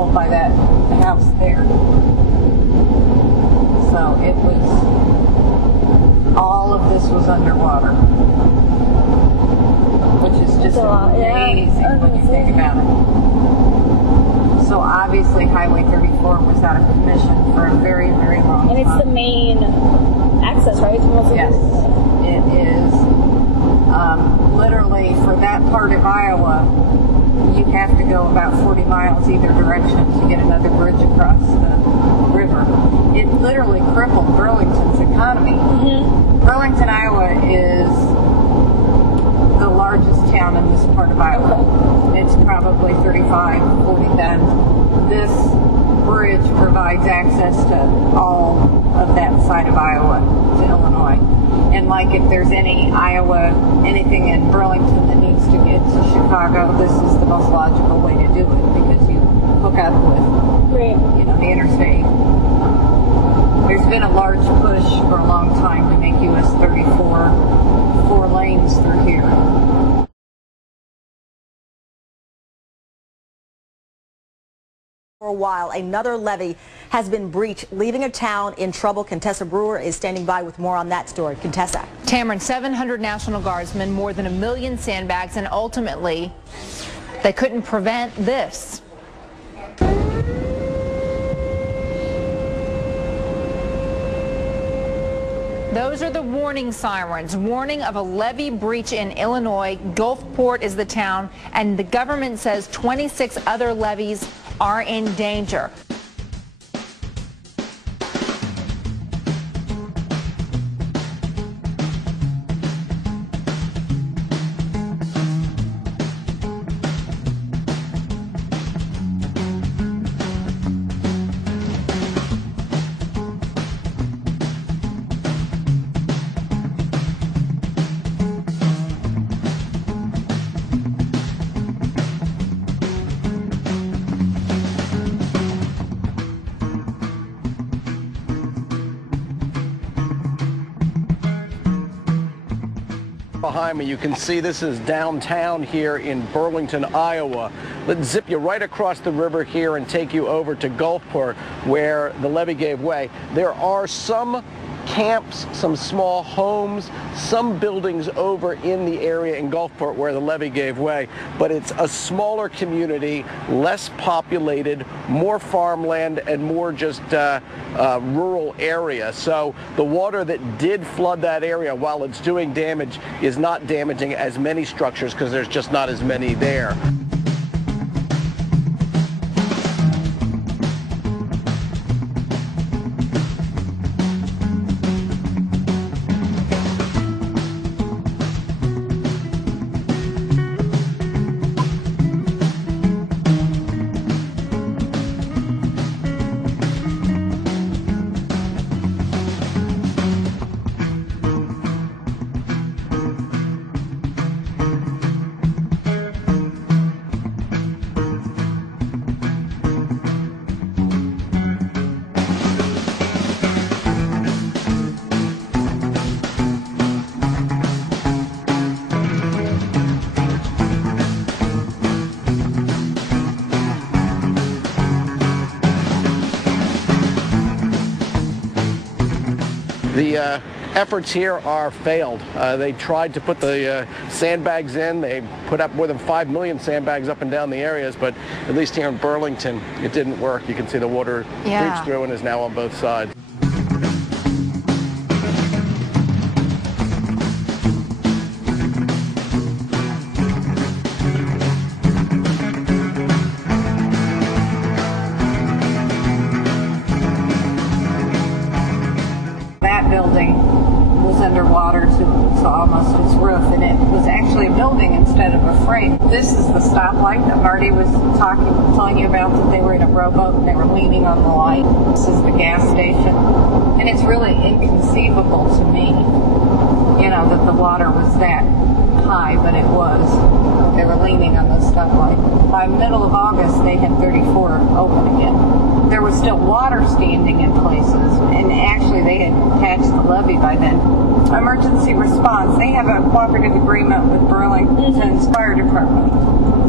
held by that house there. So it was, all of this was underwater, which is just amazing when you think about it. So obviously Highway 34 was out of commission for a very, very long time. And it's the main access, right? Yes, it is. Literally, for that part of Iowa, you have to go about 40 miles either direction to get another bridge across the river. It literally crippled Burlington's economy. Mm-hmm. Burlington, Iowa is the largest town in this part of Iowa. It's probably 35,000-40,000. This bridge provides access to all of that side of Iowa, to Illinois. And like if there's anything in Burlington that needs to get to Chicago, this is the most logical way to do it because you hook up with, the interstate. There's been a large push for a long time to make US 34 4 lanes through here. For a while, another levee has been breached, leaving a town in trouble. Contessa Brewer is standing by with more on that story. Contessa. Cameron, 700 National Guardsmen, more than 1 million sandbags, and ultimately, they couldn't prevent this. Those are the warning sirens, warning of a levee breach in Illinois. Gulfport is the town, and the government says 26 other levees are in danger. Behind me, you can see this is downtown here in Burlington, Iowa. Let's zip you right across the river here and take you over to Gulfport, where the levee gave way. There are some camps, some small homes, some buildings over in the area in Gulfport where the levee gave way, but it's a smaller community, less populated, more farmland, and more just rural area. So the water that did flood that area, while it's doing damage, is not damaging as many structures because there's just not as many there. The efforts here are failed. They tried to put the sandbags in. They put up more than 5 million sandbags up and down the areas, but at least here in Burlington, it didn't work. You can see the water breached through and is now on both sides. Building was underwater to almost its roof, and it was actually a building instead of a frame. This is the stoplight that Marty was telling you about, that they were in a rowboat and they were leaning on the light. This is the gas station, and it's really inconceivable to me, that the water was that high, but it was. They were leaning on the stoplight. By middle of August, they had 34 open again. There was still water standing in places, and actually they had patched the levee by then. emergency response. They have a cooperative agreement with Burlington's fire department.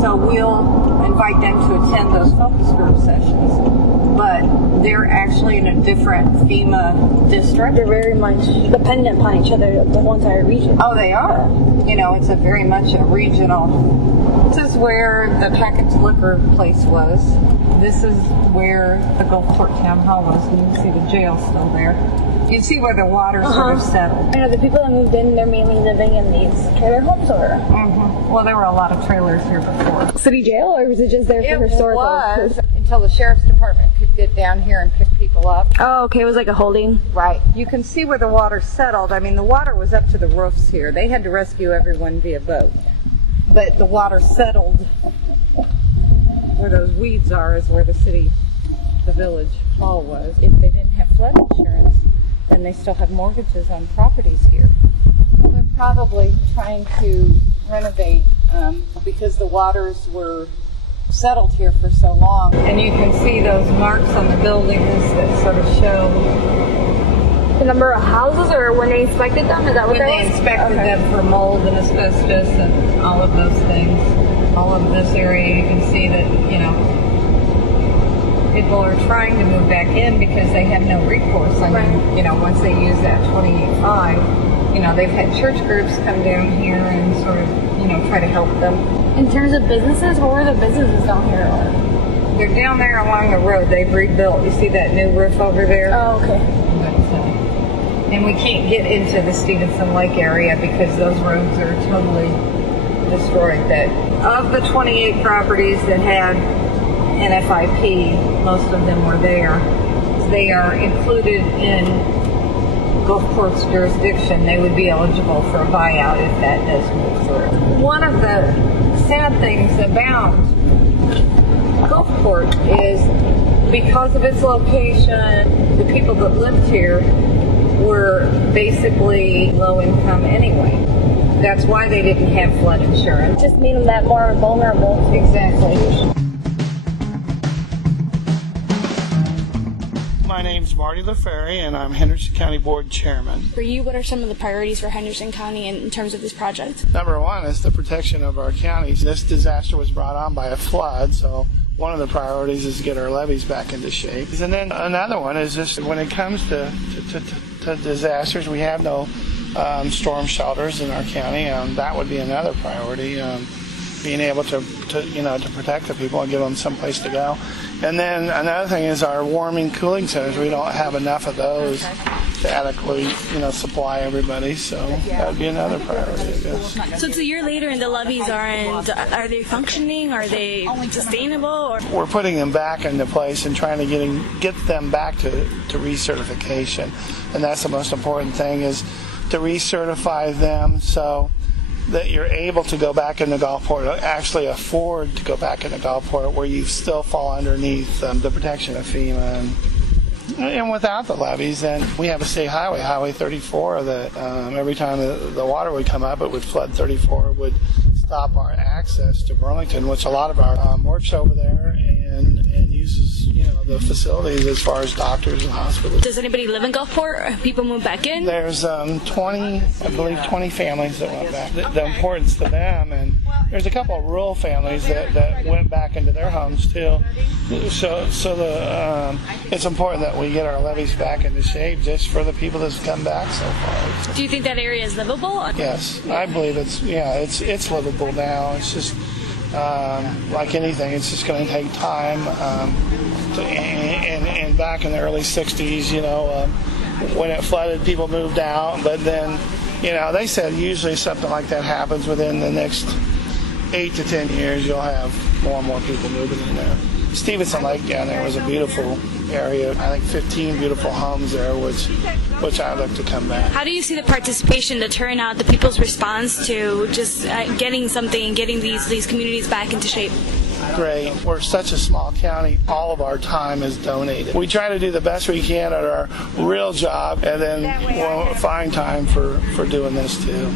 So we'll invite them to attend those focus group sessions. But they're actually in a different FEMA district. They're very much dependent upon each other, the whole entire region. Oh, they are. You know, it's a very much a regional. This is where the packaged liquor place was. This is where the Gulfport Town Hall was. And you can see the jail still there. You see where the water sort of settled. I know the people that moved in, they're mainly living in these trailer homes, or? Well, there were a lot of trailers here before. City jail, or was it just there for historical? It was until the sheriff's department could get down here and pick people up. Oh, okay, it was like a holding. Right. You can see where the water settled. I mean, the water was up to the roofs here. They had to rescue everyone via boat. But the water settled where those weeds are is where the village hall was. If they didn't have flood insurance, then they still have mortgages on properties here. Well, they're probably trying to renovate because the waters were settled here for so long. And you can see those marks on the buildings that sort of show the number of houses, or when they inspected them? Is that what when they inspected them for mold and asbestos and all of those things. All of this area, you can see that, you know, people are trying to move back in because they have no recourse. I mean, you know, once they use that 28.5, you know, they've had church groups come down here and sort of, you know, try to help them. In terms of businesses, what were the businesses down here? They're down there along the road. They've rebuilt. You see that new roof over there? Oh, okay. And we can't get into the Stevenson Lake area because those roads are totally destroyed. That of the 28 properties that had NFIP, most of them were there. They are included in Gulfport's jurisdiction. They would be eligible for a buyout if that does move through. One of the sad things about Gulfport is because of its location, the people that lived here were basically low income anyway. That's why they didn't have flood insurance. Just made them that more vulnerable. Exactly. My name's Marty LaFerry, and I'm Henderson County Board Chairman. For you, what are some of the priorities for Henderson County in terms of this project? Number one is the protection of our counties. This disaster was brought on by a flood, so one of the priorities is to get our levees back into shape. And then another one is just when it comes to disasters, we have no storm shelters in our county. That would be another priority, being able to protect the people and give them some place to go. And then another thing is our warming cooling centers. We don't have enough of those to adequately, supply everybody. So that would be another priority, I guess. So it's a year later and the levees are they functioning? Are they sustainable? Or? We're putting them back into place and trying to get them back to recertification. And that's the most important thing, is to recertify them so that you're able to go back into Gulfport, actually afford to go back into Gulfport, where you still fall underneath the protection of FEMA. And without the levees, then we have a state highway, Highway 34, that every time the water would come up, it would flood 34, would stop our access to Burlington, which a lot of our works over there and uses the facilities as far as doctors and hospitals. Does anybody live in Gulfport? Have people moved back in? There's 20 families that went back. The importance to them, and there's a couple of rural families that went back into their homes too. So it's important that we get our levees back into shape just for the people that's come back so far. Do you think that area is livable? Yes, I believe it's livable now. It's just like anything, it's just going to take time. And back in the early 60s, when it flooded, people moved out. But then, they said usually something like that happens within the next 8 to 10 years. You'll have more and more people moving in there. Stevenson Lake down there was a beautiful area. I think 15 beautiful homes there, which I'd like to come back. How do you see the participation, the turnout, the people's response to just getting something, getting these communities back into shape? Great. We're such a small county. All of our time is donated. We try to do the best we can at our real job, and then we'll find time for doing this too.